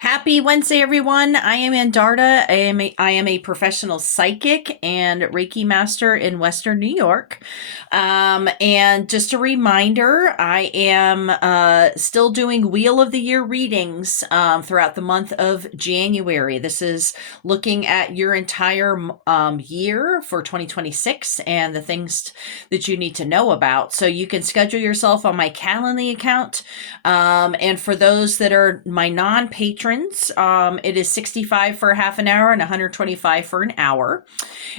Happy Wednesday, everyone. I am Andarta. I am a professional psychic and Reiki master in Western New York. And just a reminder, I am still doing Wheel of the Year readings throughout the month of January. This is looking at your entire year for 2026 and the things that you need to know about. So you can schedule yourself on my Calendly account. And for those that are my non-patrons, it is 65 for a half an hour and 125 for an hour.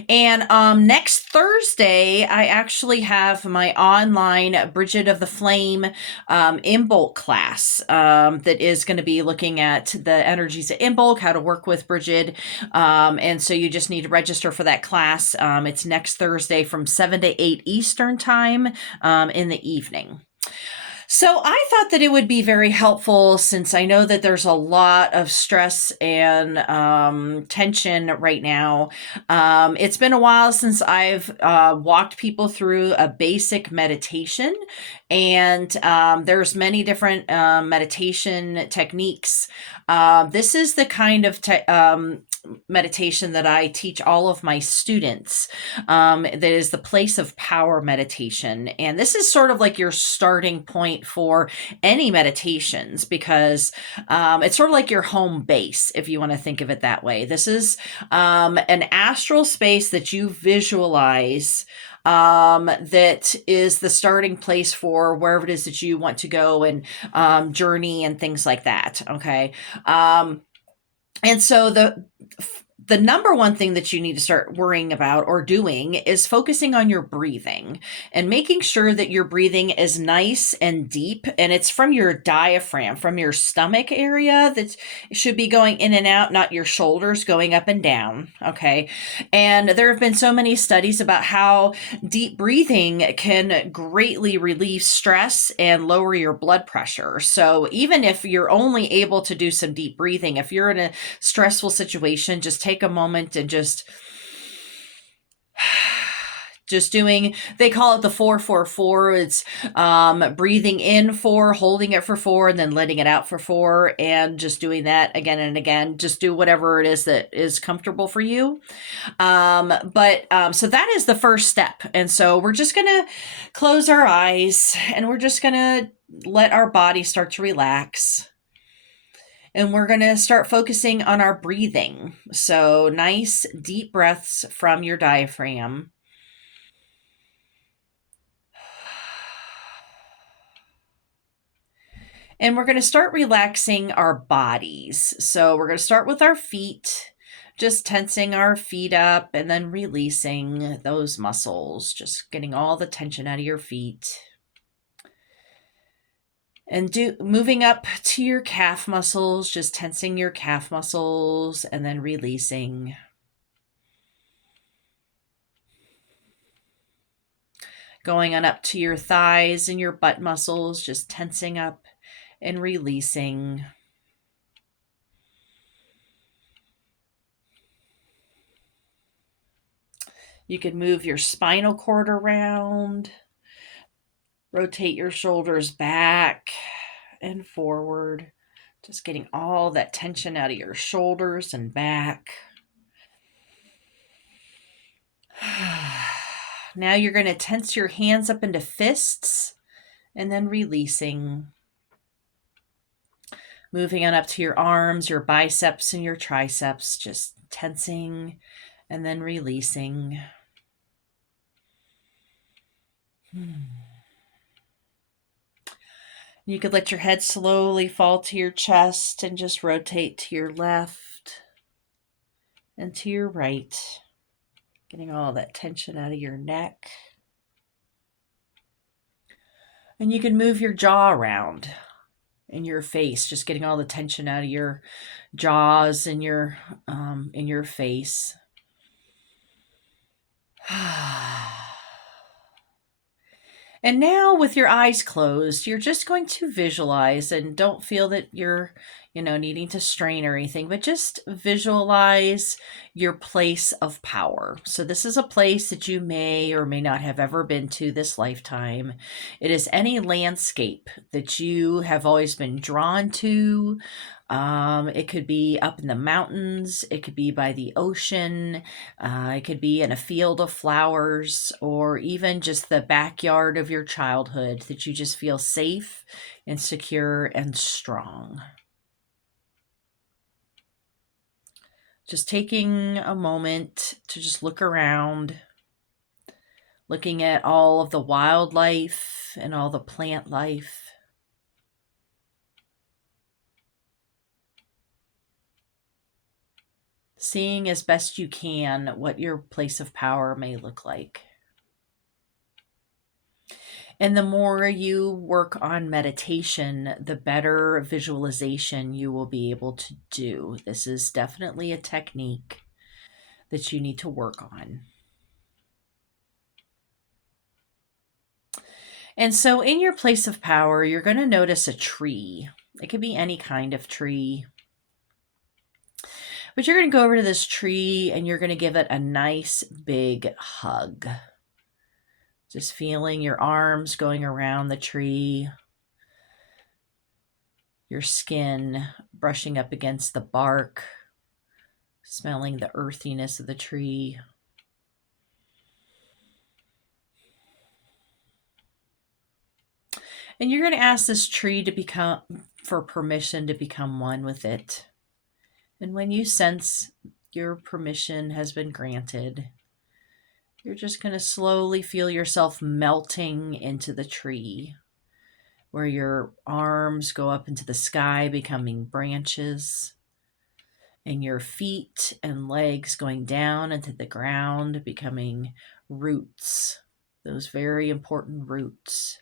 And next Thursday, I actually have my online Bridget of the Flame Imbolc class that is going to be looking at the energies of Imbolc, how to work with Bridget. And so you just need to register for that class. It's next Thursday from 7 to 8 Eastern time in the evening. So I thought that it would be very helpful since I know that there's a lot of stress and tension right now. It's been a while since I've walked people through a basic meditation, and there's many different meditation techniques. This is the kind of meditation that I teach all of my students. That is the place of power meditation. And this is sort of like your starting point for any meditations because it's sort of like your home base, if you want to think of it that way. This is an astral space that you visualize that is the starting place for wherever it is that you want to go and journey and things like that. Okay. And so the number one thing that you need to start worrying about or doing is focusing on your breathing and making sure that your breathing is nice and deep, and it's from your diaphragm, from your stomach area that should be going in and out, not your shoulders going up and down. Okay. And there have been so many studies about how deep breathing can greatly relieve stress and lower your blood pressure. So even if you're only able to do some deep breathing, if you're in a stressful situation, just take a moment and just doing, they call it the 4-4-4. It's breathing in 4, holding it for 4, and then letting it out for 4, and just doing that again and again. Just do whatever it is that is comfortable for you. So that is the first step. And so we're just going to close our eyes and we're just going to let our body start to relax. And we're going to start focusing on our breathing. So nice deep breaths from your diaphragm. And we're going to start relaxing our bodies. So we're going to start with our feet, just tensing our feet up and then releasing those muscles, just getting all the tension out of your feet. And moving up to your calf muscles, just tensing your calf muscles and then releasing. Going on up to your thighs and your butt muscles, just tensing up and releasing. You can move your spinal cord around. Rotate your shoulders back and forward, just getting all that tension out of your shoulders and back. Now you're going to tense your hands up into fists and then releasing. Moving on up to your arms, your biceps, and your triceps, just tensing and then releasing. You could let your head slowly fall to your chest and just rotate to your left and to your right, getting all that tension out of your neck. And you can move your jaw around in your face, just getting all the tension out of your jaws and your in your face. And now with your eyes closed, you're just going to visualize, and don't feel that you're needing to strain or anything, but just visualize your place of power. So, this is a place that you may or may not have ever been to this lifetime. It is any landscape that you have always been drawn to. It could be up in the mountains, it could be by the ocean, it could be in a field of flowers, or even just the backyard of your childhood that you just feel safe and secure and strong. Just taking a moment to just look around, looking at all of the wildlife and all the plant life. Seeing as best you can what your place of power may look like. And the more you work on meditation, the better visualization you will be able to do. This is definitely a technique that you need to work on. And so, in your place of power, you're going to notice a tree. It could be any kind of tree. But you're going to go over to this tree and you're going to give it a nice big hug. Just feeling your arms going around the tree, your skin brushing up against the bark, smelling the earthiness of the tree. And you're going to ask this tree for permission to become one with it. And when you sense your permission has been granted, you're just going to slowly feel yourself melting into the tree, where your arms go up into the sky, becoming branches, and your feet and legs going down into the ground, becoming roots, those very important roots.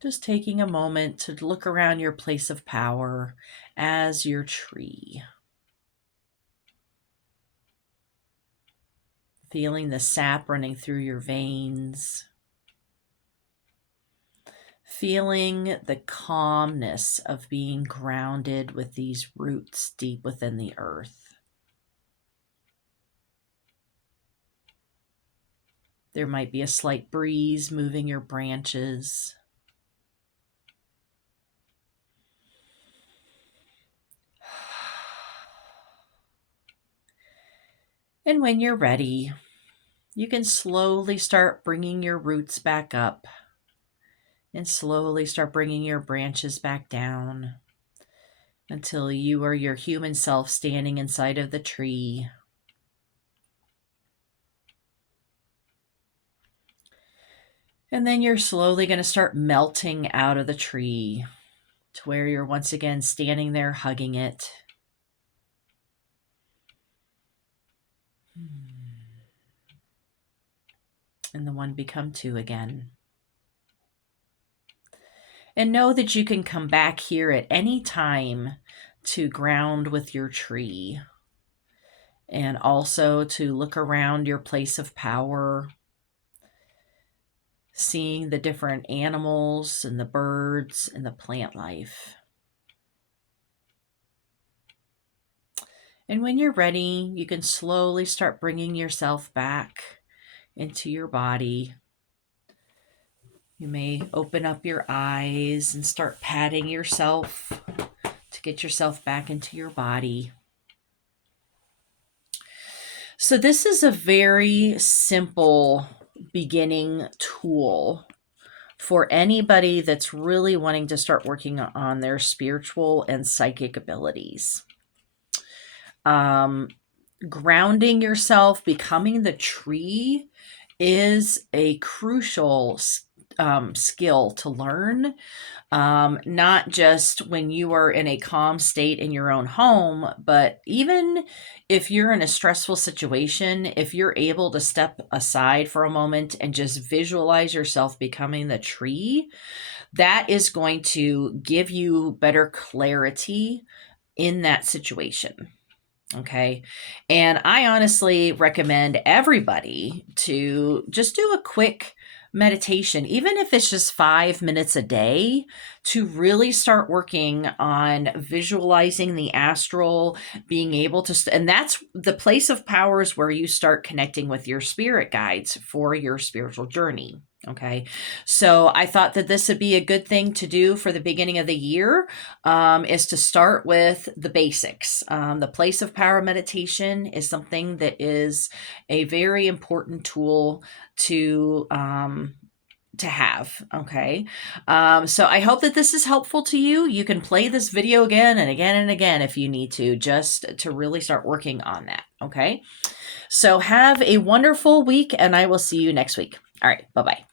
Just taking a moment to look around your place of power as your tree. Feeling the sap running through your veins. Feeling the calmness of being grounded with these roots deep within the earth. There might be a slight breeze moving your branches. And when you're ready, you can slowly start bringing your roots back up and slowly start bringing your branches back down until you are your human self standing inside of the tree. And then you're slowly going to start melting out of the tree to where you're once again standing there hugging it. And the one become two again. And know that you can come back here at any time to ground with your tree. And also to look around your place of power, seeing the different animals and the birds and the plant life. And when you're ready, you can slowly start bringing yourself back into your body. You may open up your eyes and start patting yourself to get yourself back into your body. So this is a very simple beginning tool for anybody that's really wanting to start working on their spiritual and psychic abilities. Grounding yourself, becoming the tree is a crucial skill to learn, not just when you are in a calm state in your own home, but even if you're in a stressful situation, if you're able to step aside for a moment and just visualize yourself becoming the tree, that is going to give you better clarity in that situation. Okay. And I honestly recommend everybody to just do a quick meditation, even if it's just 5 minutes a day, to really start working on visualizing the astral, being able to, and that's the place of power is where you start connecting with your spirit guides for your spiritual journey. Okay. So I thought that this would be a good thing to do for the beginning of the year, is to start with the basics. The place of power meditation is something that is a very important tool to have. Okay. So I hope that this is helpful to you. You can play this video again and again and again if you need to, just to really start working on that. Okay. So have a wonderful week, and I will see you next week. All right. Bye-bye.